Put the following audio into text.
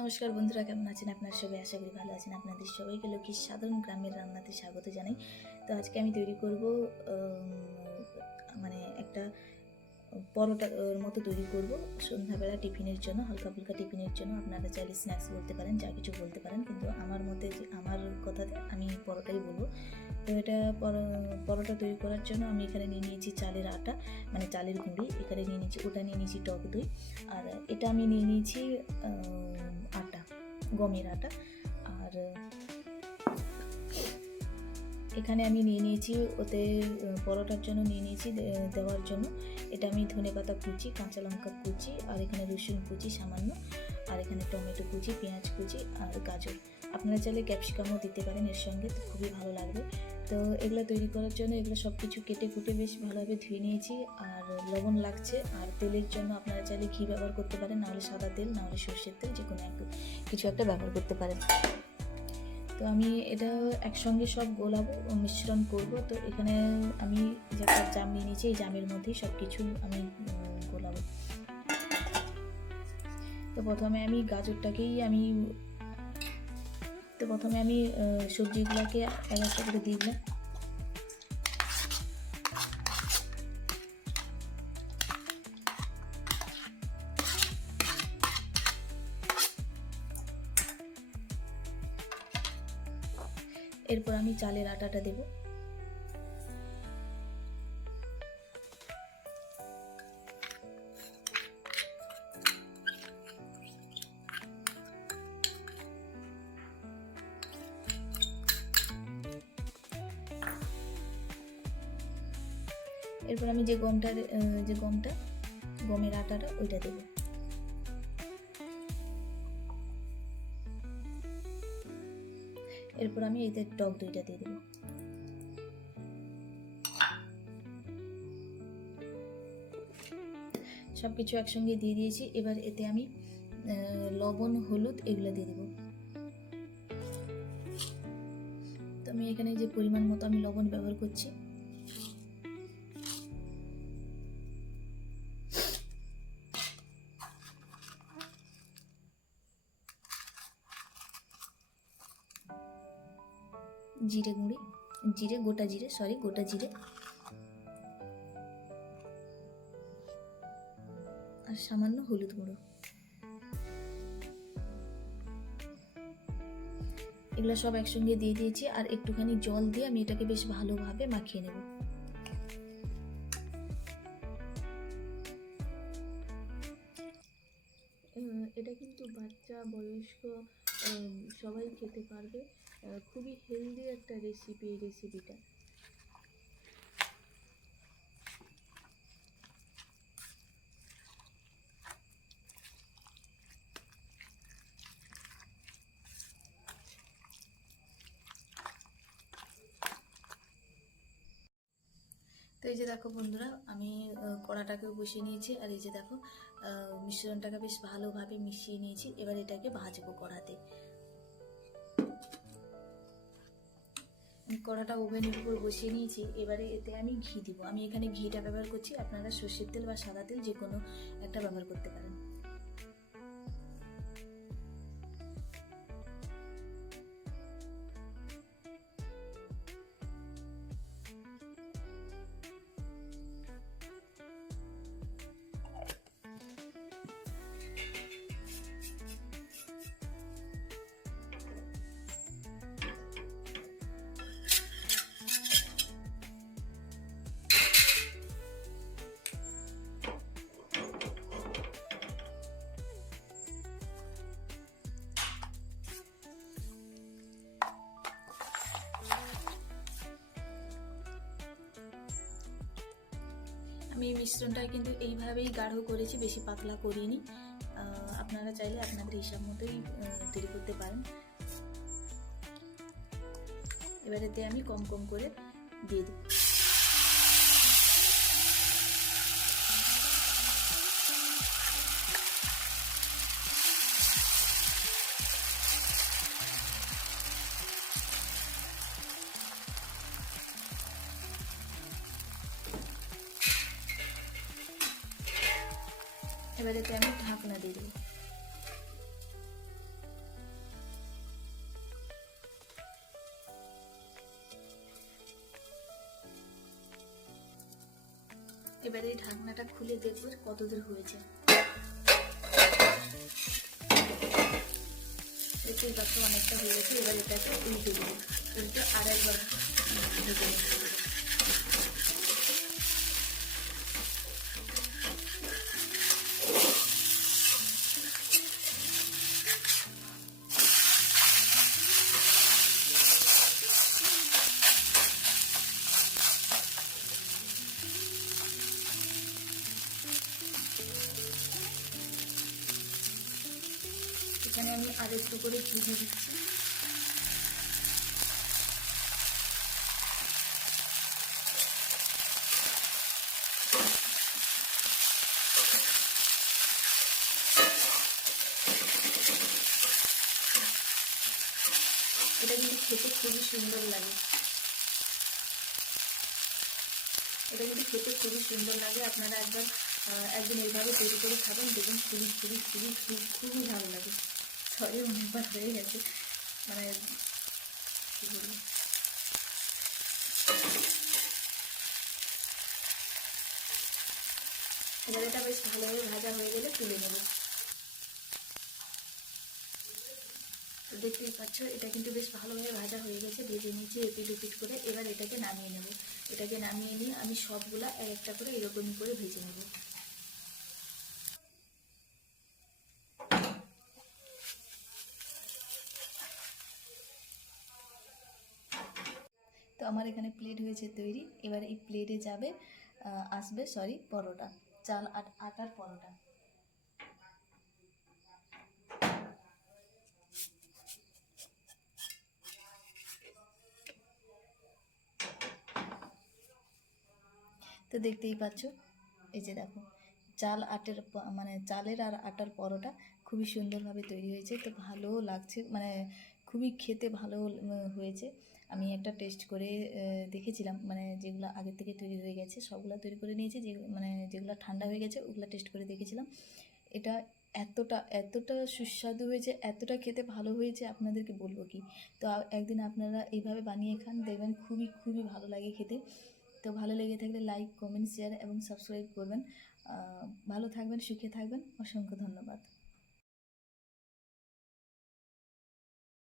নমস্কার বন্ধুরা, কেমন আছেন আপনারা সবাই? আশা করি ভালো আছেন। আপনাদের সবাইকে লক্ষ্মীর সাধারণ গ্রামের রান্নাতে স্বাগত জানাই। তো আজকে আমি তৈরি করব মানে একটা পরোটা মতো তৈরি করব সন্ধ্যাবেলা টিফিনের জন্য, হালকা ফুলকা টিফিনের জন্য। আপনারা চাইলে স্ন্যাক্স বলতে পারেন, যা কিছু বলতে পারেন, কিন্তু আমার মতে আমার কথাতে আমি পরোটাই বলবো। তো এটা পরোটা তৈরি করার জন্য আমি এখানে নিয়ে নিয়েছি চালের আটা, মানে চালের গুঁড়ি। এখানে নিয়ে নিয়েছি, ওটা নিয়ে নিয়েছি টক দই, আর এটা আমি নিয়ে নিয়েছি আটা, গমের আটা। আর এখানে আমি নিয়ে নিয়েছি ওতে পরোটার জন্য নিয়ে নিয়েছি দেওয়ার জন্য। এটা আমি ধনেপাতা কুচি, কাঁচা লঙ্কা কুচি, আর এখানে রসুন কুচি সামান্য, আর এখানে টমেটো কুচি, পেঁয়াজ কুচি, আর গাজর। আপনারা চাইলে ক্যাপসিকামও দিতে পারেন এর সঙ্গে, তো খুবই ভালো লাগবে। তো এগুলো তৈরি করার জন্য এগুলো সব কিছু কেটে কুটে বেশ ভালোভাবে ধুয়ে নিয়েছি। আর লবণ লাগছে। আর তেলের জন্য আপনারা চাইলে ঘি ব্যবহার করতে পারেন, নাহলে সাদা তেল, নাহলে সর্ষের তেল, যে কোনো কিছু একটা ব্যবহার করতে পারেন। তো আমি এটা একসঙ্গে সব গোলাবো, মিশ্রণ করব। তো এখানে আমি যে একটা জাম নিয়ে নিয়েছি, এই জামের মধ্যেই সব কিছু আমি গোলাবো। তো প্রথমে আমি সবজিগুলোকে এক একটা করে দিয়ে দিলাম। এরপর আমি চালের আটাটা দেব। এরপর আমি যে গমের আটাটা ওইটা দেবো। এরপর আমি এতে টক দইটা দিয়ে দেবো। সব কিছু একসঙ্গে দিয়ে দিয়েছি। এবার এতে আমি লবণ, হলুদ এগুলো দিয়ে দেবো। তো আমি এখানে যে পরিমাণ মতো আমি লবণ ব্যবহার করছি। গোটা জিরে, আর সামান্য হলুদ গুঁড়ো। এগুলো সব একসঙ্গে দিয়ে দিয়েছি, আর একটুখানি জল দিয়ে আমি এটাকে বেশ ভালোভাবে মাখিয়ে নেব। এটা কিন্তু বাচ্চা, বয়স্ক সবাই খেতে পারবে। খুবই হেলদি একটা রেসিপি এই রেসিপিটা। তো এই যে দেখো বন্ধুরা, আমি কড়াটাকেও বসিয়ে নিয়েছি, আর এই যে দেখো মিশ্রণটাকে বেশ ভালোভাবে মিশিয়ে নিয়েছি। এবার এটাকে ভাজবো কড়াতে। কড়াটা ওভেনের উপর বসিয়ে নিয়েছি। এবারে এতে আমি ঘি দিব। আমি এখানে ঘিটা ব্যবহার করছি, আপনারা সর্ষের তেল বা সাদা তেল যে কোনো একটা ব্যবহার করতে পারেন। আমি মিশ্রণটা কিন্তু এইভাবেই গাঢ় করেছি, বেশি পাতলা করিনি। আপনারা চাইলে আপনাদের হিসাব মতোই তৈরি করতে পারেন। এবারেতে আমি কম কম করে দিয়ে দেব। এবারেতে আমি ঢাকনা দিয়ে দেবো। এবারে এই ঢাকনাটা খুলে দেখবে কতদূর হয়েছে। দেখতেই পাচ্ছ অনেকটা হয়ে গেছে। এবার এটাকে উল্টে দেবো, উল্টে আর একবার ভেজে নেব। এখানে আমি আর একটু করে ঘি দিয়ে দিচ্ছি। এটা কিন্তু খেতে খুবই সুন্দর লাগে। এটা কিন্তু খেতে খুবই সুন্দর লাগে। আপনারা একদিন এইভাবে তৈরি করে খাবেন, দেখুন খুবই খুবই খুবই খুবই ভালো লাগে। সরি অনেকবার হয়ে গেছে, মানে কী বলবো। এবার এটা বেশ ভালোভাবে ভাজা হয়ে গেলে তুলে নেব। তো দেখতেই পাচ্ছ এটা কিন্তু বেশ ভালোভাবে ভাজা হয়ে গেছে, ভেজে নিয়েছি এপিট ওপিট করে। এবার এটাকে নামিয়ে নেব। এটাকে নামিয়ে নিয়ে আমি সবগুলা এক একটা করে এরকমই করে ভেজে নেব। তো আমার এখানে প্লেট হয়েছে তৈরি। এবার এই প্লেটে আসবে পরোটা, চাল আটার পরোটা। তো দেখতেই পাচ্ছ, এই যে দেখো মানে চালের আর আটার পরোটা খুবই সুন্দরভাবে তৈরি হয়েছে। তো ভালোও লাগছে, মানে খুবই খেতে ভালো হয়েছে। আমি একটা টেস্ট করে দেখেছিলাম, মানে যেগুলো আগের থেকে তৈরি হয়ে গেছে সবগুলো তৈরি করে নিয়েছি, যেগুলো ঠান্ডা হয়ে গেছে ওগুলো টেস্ট করে দেখেছিলাম। এটা এতটা এতটা সুস্বাদু হয়েছে, এতটা খেতে ভালো হয়েছে, আপনাদেরকে বলবো কি। তো একদিন আপনারা এইভাবে বানিয়ে খান, দেখবেন খুবই খুবই ভালো লাগে খেতে। তো ভালো লেগে থাকলে লাইক, কমেন্ট, শেয়ার এবং সাবস্ক্রাইব করবেন। ভালো থাকবেন, সুখে থাকবেন। অসংখ্য ধন্যবাদ।